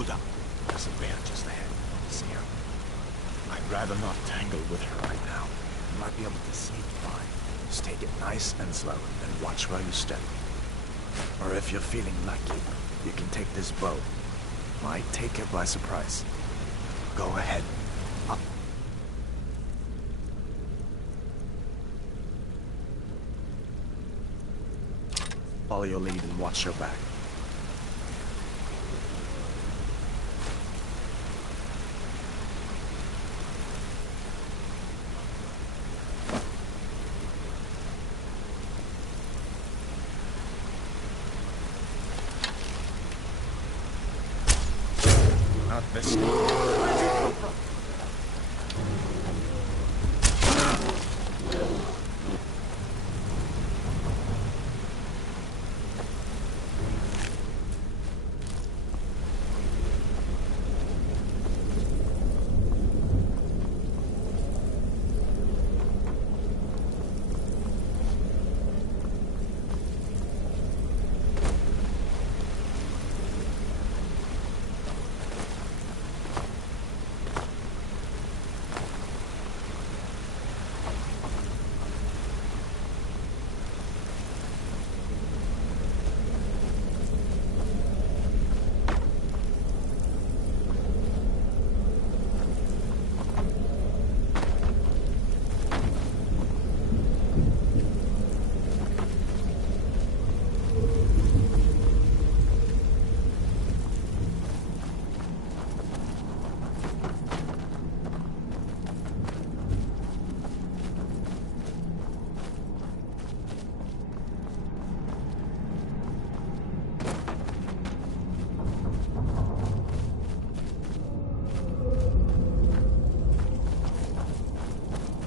Hold up. There's a bear just ahead. See her? I'd rather not tangle with her right now. You might be able to sneak by. Just take it nice and slow, and watch where you step. Or if you're feeling lucky, you can take this bow. Might take her by surprise. Go ahead. Up. Follow your lead and watch your back. Not this one. Where'd you come from?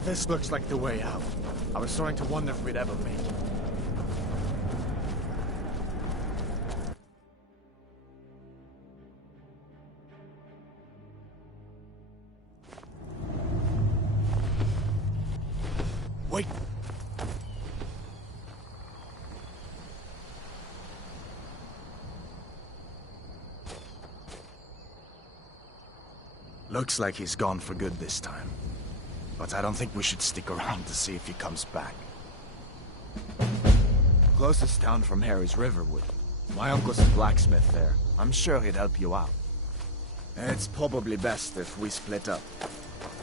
This looks like the way out. I was starting to wonder if we'd ever make it. Wait! Looks like he's gone for good this time. But I don't think we should stick around to see if he comes back. Closest town from here is Riverwood. My uncle's a blacksmith there. I'm sure he'd help you out. It's probably best if we split up.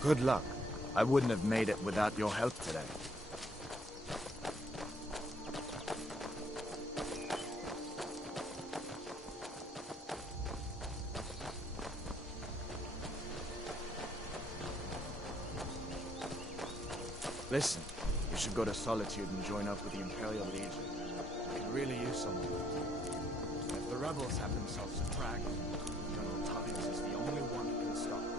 Good luck. I wouldn't have made it without your help today. Listen, you should go to Solitude and join up with the Imperial Legion. We could really use someone. If the rebels have themselves a dragon, General Tullius is the only one who can stop them.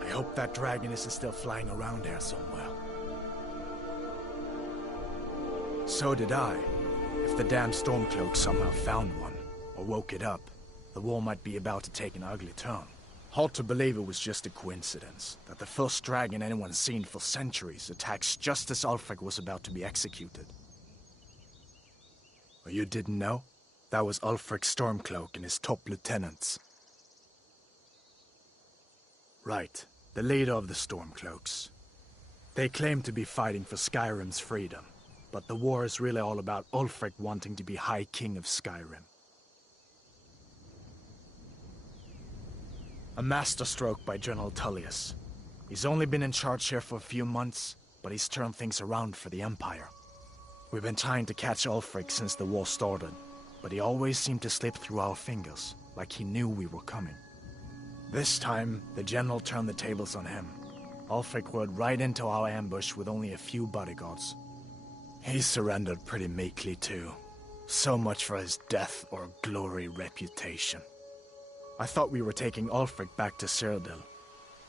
I hope that dragon isn't still flying around here somewhere. So did I. If the damn Stormcloak somehow found one, or woke it up, the war might be about to take an ugly turn. Hard to believe it was just a coincidence, that the first dragon anyone's seen for centuries attacks just as Ulfric was about to be executed. Or you didn't know? That was Ulfric's Stormcloak and his top lieutenants. Right, the leader of the Stormcloaks. They claim to be fighting for Skyrim's freedom, but the war is really all about Ulfric wanting to be High King of Skyrim. A masterstroke by General Tullius. He's only been in charge here for a few months, but he's turned things around for the Empire. We've been trying to catch Ulfric since the war started, but he always seemed to slip through our fingers, like he knew we were coming. This time, the General turned the tables on him. Ulfric rode right into our ambush with only a few bodyguards. He surrendered pretty meekly too. So much for his death or glory reputation. I thought we were taking Ulfric back to Cyrodiil,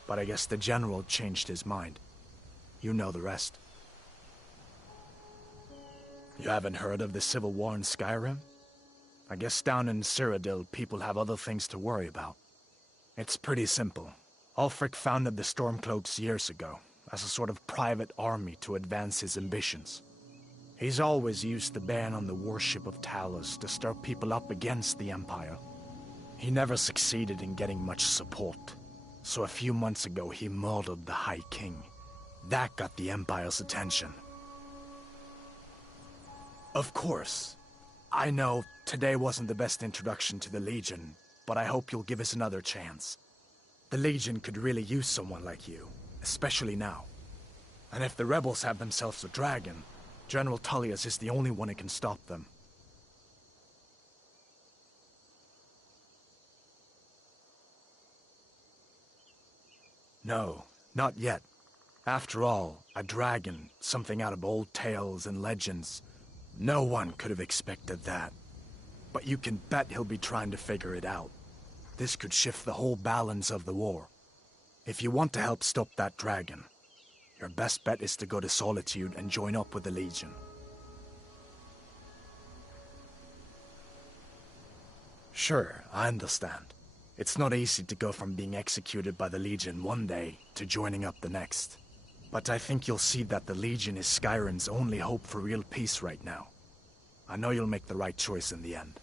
but I guess the General changed his mind. You know the rest. You haven't heard of the civil war in Skyrim? I guess down in Cyrodiil, people have other things to worry about. It's pretty simple. Ulfric founded the Stormcloaks years ago, as a sort of private army to advance his ambitions. He's always used the ban on the worship of Talos to stir people up against the Empire. He never succeeded in getting much support, so a few months ago he murdered the High King. That got the Empire's attention. Of course, I know today wasn't the best introduction to the Legion, but I hope you'll give us another chance. The Legion could really use someone like you, especially now. And if the rebels have themselves a dragon, General Tullius is the only one who can stop them. No, not yet. After all, a dragon, something out of old tales and legends. No one could have expected that. But you can bet he'll be trying to figure it out. This could shift the whole balance of the war. If you want to help stop that dragon, your best bet is to go to Solitude and join up with the Legion. Sure, I understand. It's not easy to go from being executed by the Legion one day to joining up the next. But I think you'll see that the Legion is Skyrim's only hope for real peace right now. I know you'll make the right choice in the end.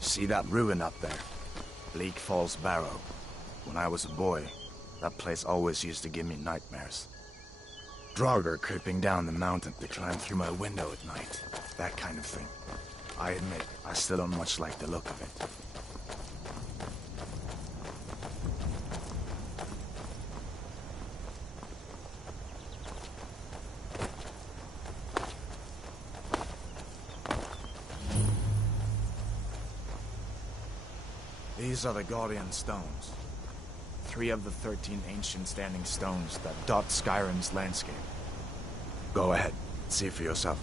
See that ruin up there? Bleak Falls Barrow. When I was a boy, that place always used to give me nightmares. Draugr creeping down the mountain to climb through my window at night. That kind of thing. I admit, I still don't much like the look of it. These are the Guardian Stones. 3 of the 13 ancient standing stones that dot Skyrim's landscape. Go ahead, see for yourself.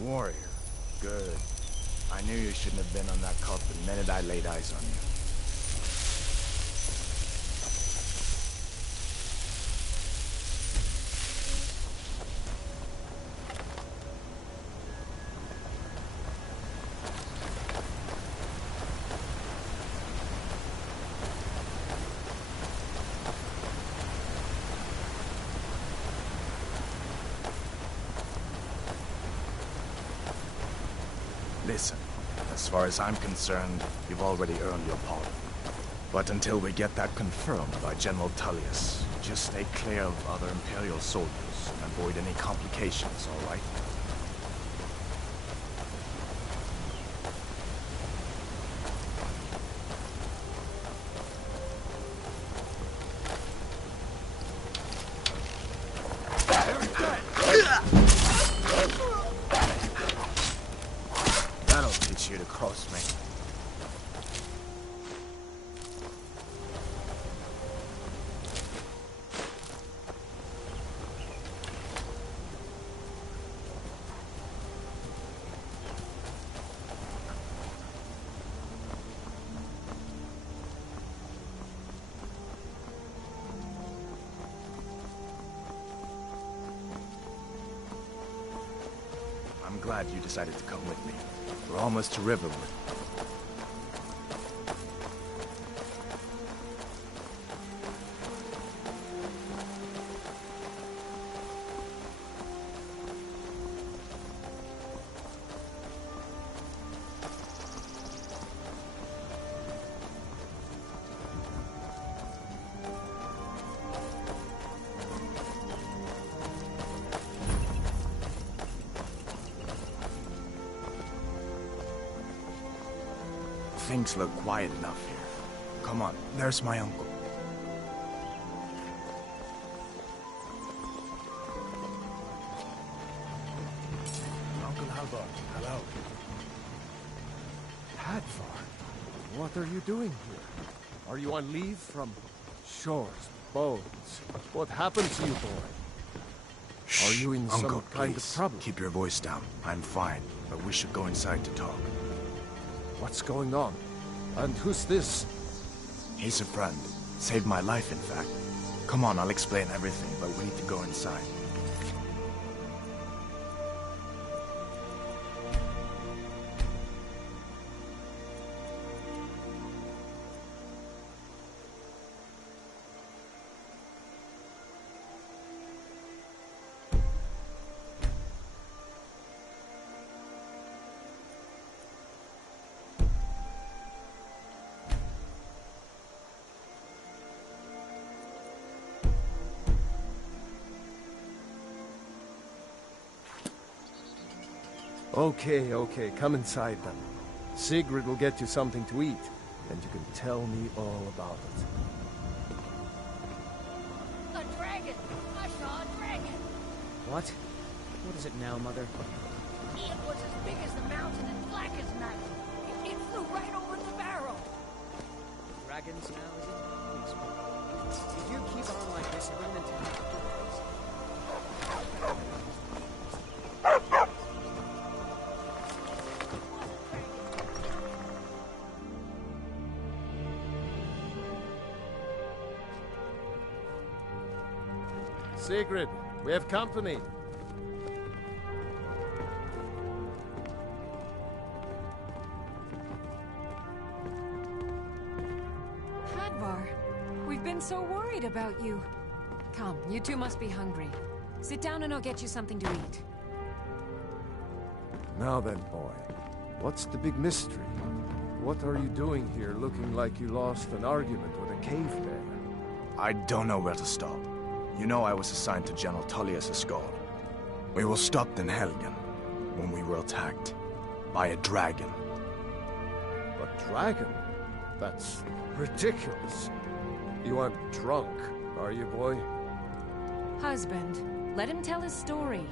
Warrior. Good. I knew you shouldn't have been on that cult the minute I laid eyes on you. Listen, as far as I'm concerned, you've already earned your pardon. But until we get that confirmed by General Tullius, just stay clear of other Imperial soldiers and avoid any complications, all right? You to cross me. I'm glad you decided to come with me. We're almost to Riverwood. things look quiet enough here. Come on, there's my uncle. Uncle Halvor, hello. Hadvar, what are you doing here? Are you on leave from shores, bones? What happened to you, boy? Shh, are you in Uncle, some kind please, of trouble? keep your voice down. I'm fine, but we should go inside to talk. What's going on? And who's this? He's a friend. Saved my life, in fact. Come on, I'll explain everything, but we need to go inside. Okay, come inside then. Sigrid will get you something to eat, and you can tell me all about it. A dragon! I saw a dragon! What? What is it now, Mother? It was as big as the mountain and black as night. It flew right over the barrel. Dragons now, is it? Please. If you keep on like this, you're going to town. Sigrid, we have company. Hadvar, we've been so worried about you. Come, you two must be hungry. Sit down and I'll get you something to eat. Now then, boy, what's the big mystery? What are you doing here looking like you lost an argument with a cave bear? I don't know where to stop. You know I was assigned to General Tullius' guard. We were stopped in Helgen when we were attacked by a dragon. A dragon? That's ridiculous. You aren't drunk, are you, boy? Husband, let him tell his story.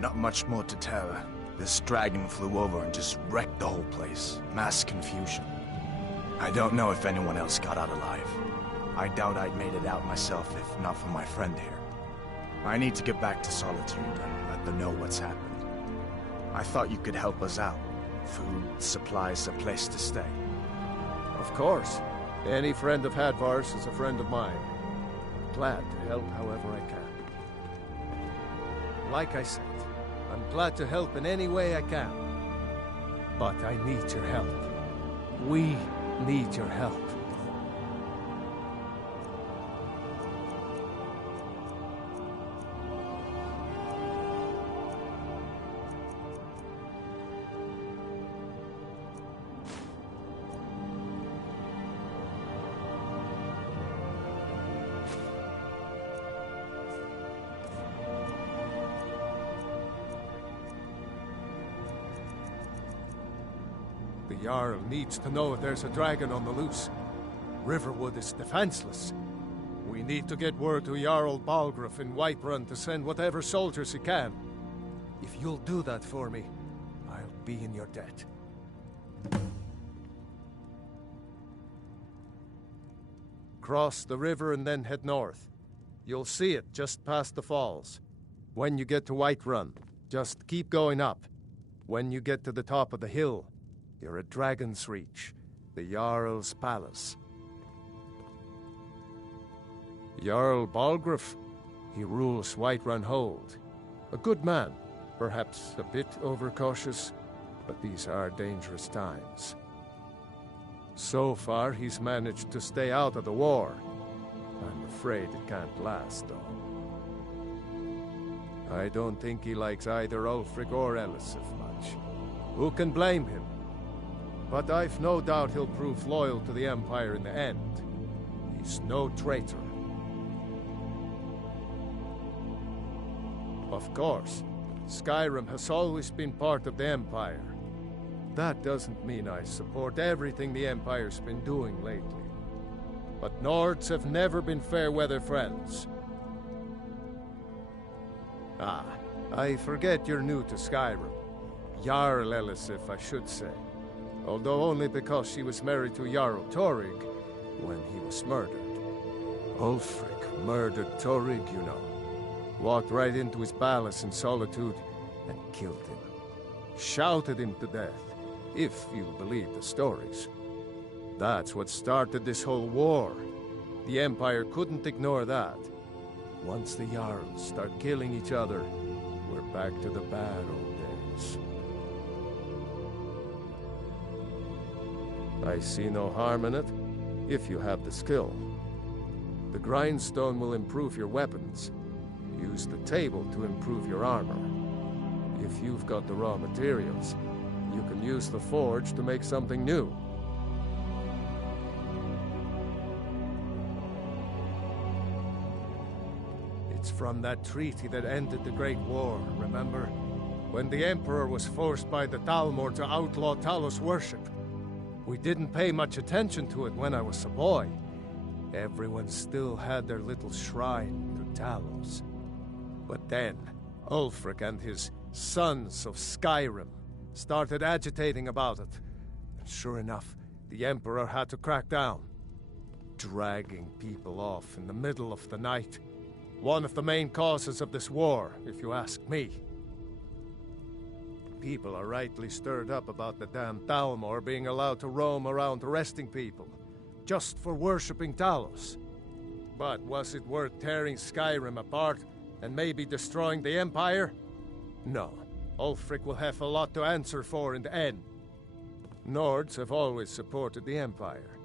Not much more to tell. This dragon flew over and just wrecked the whole place. Mass confusion. I don't know if anyone else got out alive. I doubt I'd made it out myself if not for my friend here. I need to get back to Solitude and let them know what's happened. I thought you could help us out. Food, supplies, a place to stay. Of course. Any friend of Hadvar's is a friend of mine. Glad to help however I can. Like I said, I'm glad to help in any way I can. But I need your help. We need your help. The Jarl needs to know there's a dragon on the loose. Riverwood is defenseless. We need to get word to Jarl Balgruuf in Whiterun to send whatever soldiers he can. If you'll do that for me, I'll be in your debt. Cross the river and then head north. You'll see it just past the falls. When you get to Whiterun, just keep going up. When you get to the top of the hill, you're at Dragon's Reach, the Jarl's palace. Jarl Balgruuf, he rules Whiterun Hold. A good man, perhaps a bit overcautious, but these are dangerous times. So far, he's managed to stay out of the war. I'm afraid it can't last, though. I don't think he likes either Ulfric or Elisif much. Who can blame him? But I've no doubt he'll prove loyal to the Empire in the end. He's no traitor. Of course, Skyrim has always been part of the Empire. That doesn't mean I support everything the Empire's been doing lately. But Nords have never been fair-weather friends. Ah, I forget you're new to Skyrim. Jarl Elisif, I should say. Although only because she was married to Jarl Torrig when he was murdered. Ulfric murdered Torrig, you know. Walked right into his palace in Solitude and killed him. Shouted him to death, if you believe the stories. That's what started this whole war. The Empire couldn't ignore that. Once the Jarls start killing each other, we're back to the bad old days. I see no harm in it, if you have the skill. The grindstone will improve your weapons. Use the table to improve your armor. If you've got the raw materials, you can use the forge to make something new. It's from that treaty that ended the Great War, remember? When the Emperor was forced by the Thalmor to outlaw Talos worship. We didn't pay much attention to it when I was a boy. Everyone still had their little shrine to Talos. But then, Ulfric and his sons of Skyrim started agitating about it. And sure enough, the Emperor had to crack down. Dragging people off in the middle of the night. One of the main causes of this war, if you ask me. People are rightly stirred up about the damn Thalmor being allowed to roam around arresting people, just for worshipping Talos. But was it worth tearing Skyrim apart and maybe destroying the Empire? No. Ulfric will have a lot to answer for in the end. Nords have always supported the Empire,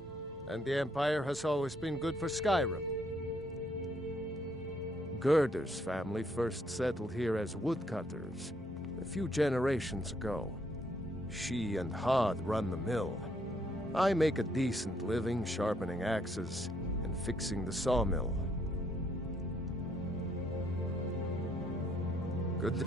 and the Empire has always been good for Skyrim. Gerder's family first settled here as woodcutters a few generations ago. She and Hod run the mill. I make a decent living sharpening axes and fixing the sawmill. Good.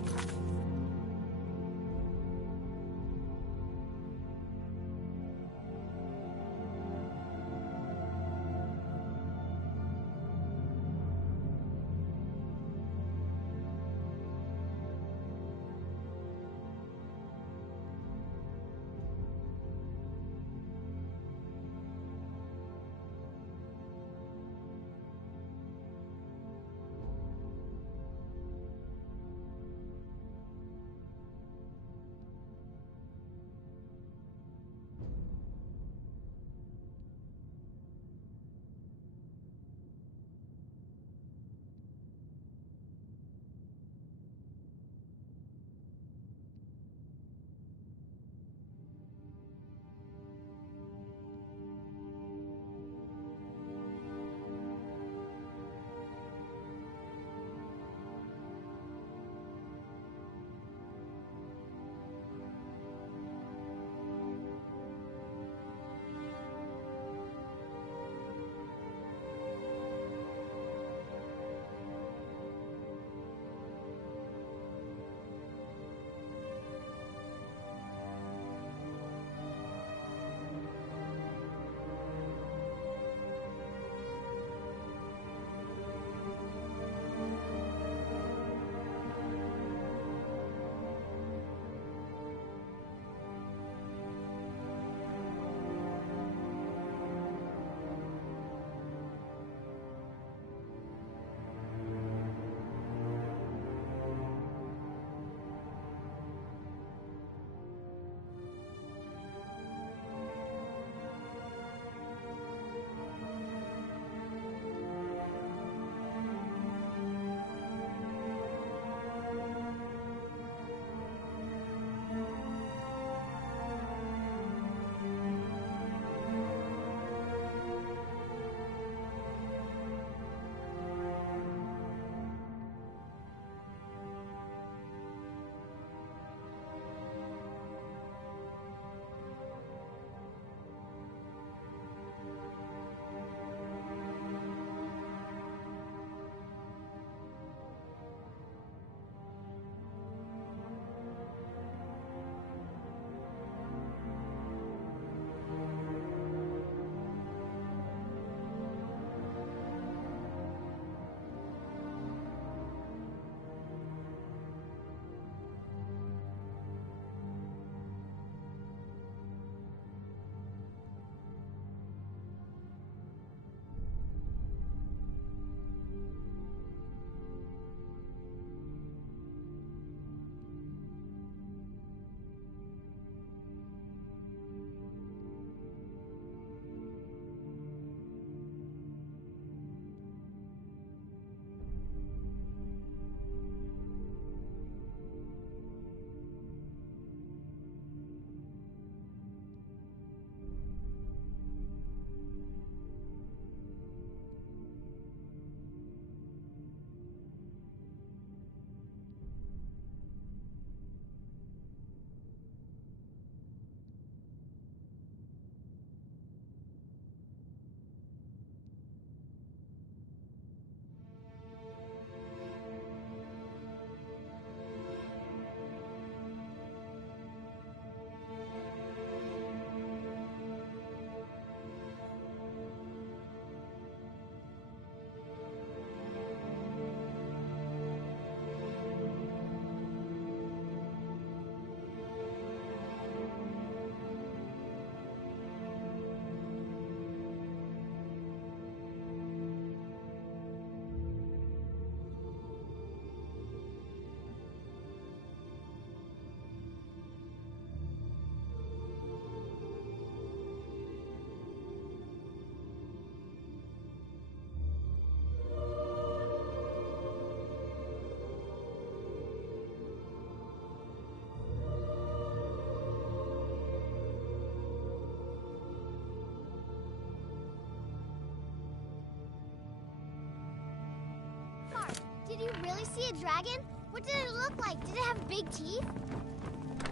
really see a dragon? What did it look like? Did it have big teeth?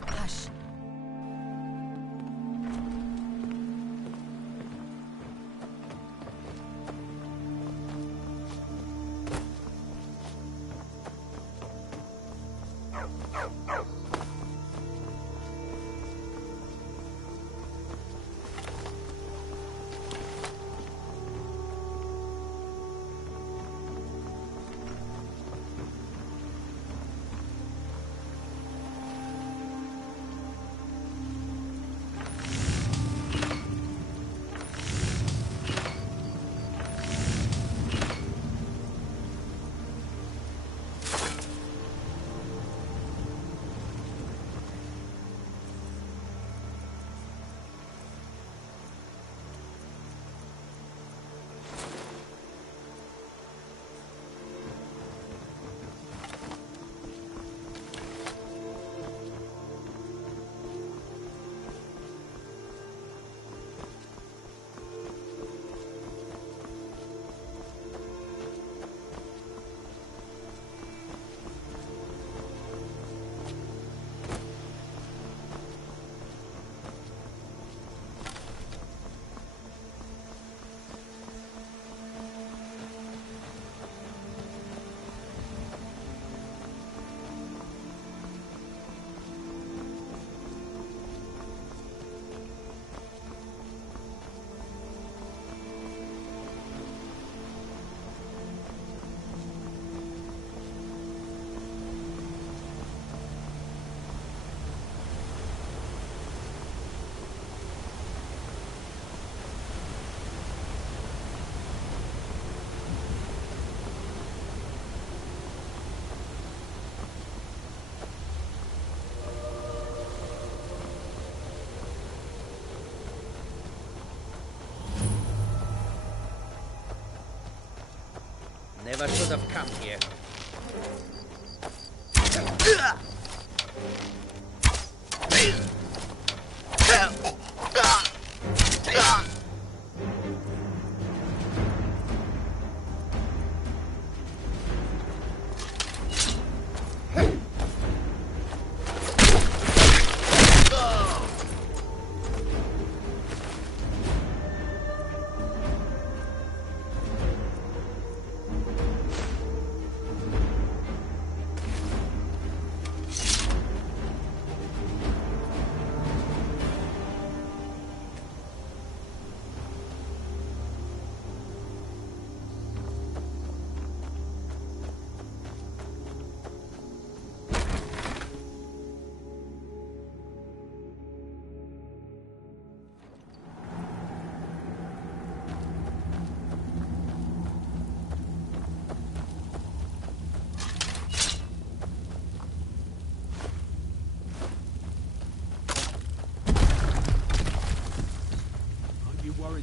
Hush. Never should have come here.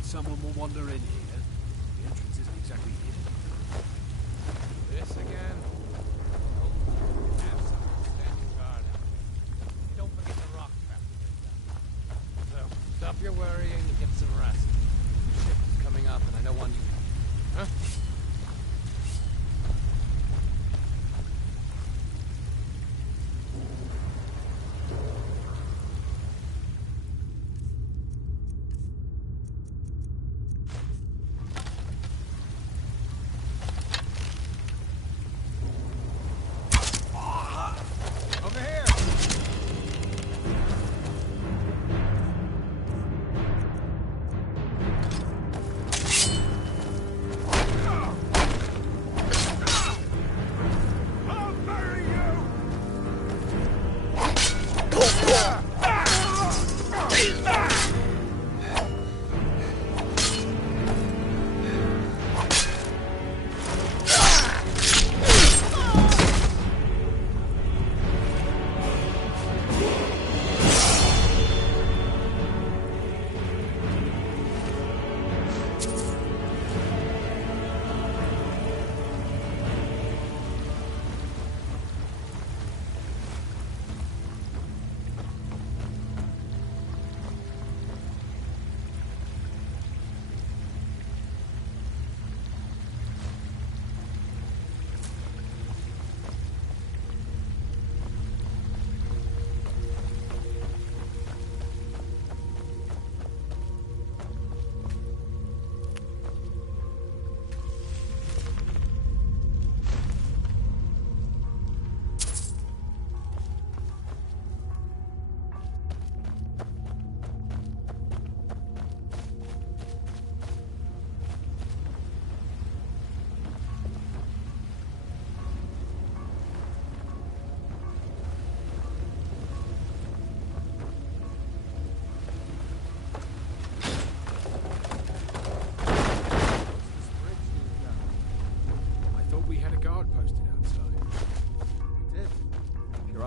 Someone will wander in here. The entrance isn't exactly hidden. This again? Oh, have someone standing guard out there. Don't forget the rock trap to take down. So, stop your worrying and get some rest. Your shift is coming up and I don't want you... Huh?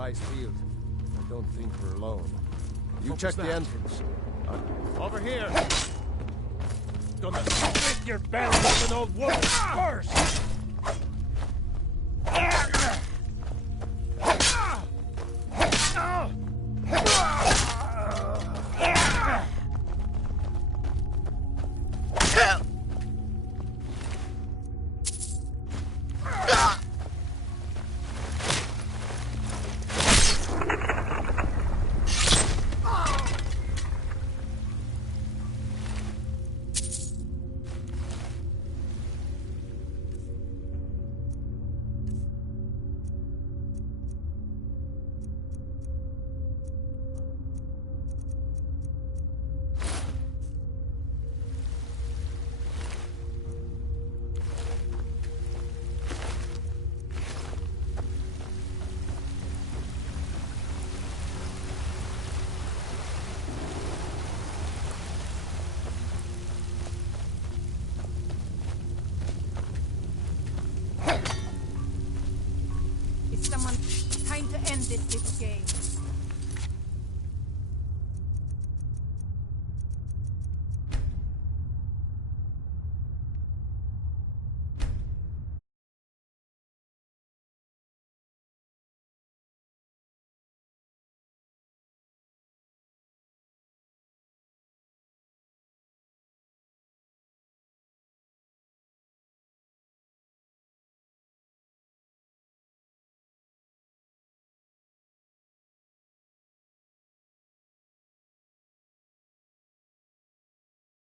rice field. I don't think we're alone. You What check was the that? entrance. Over here! Gonna split your belly with an old woman first!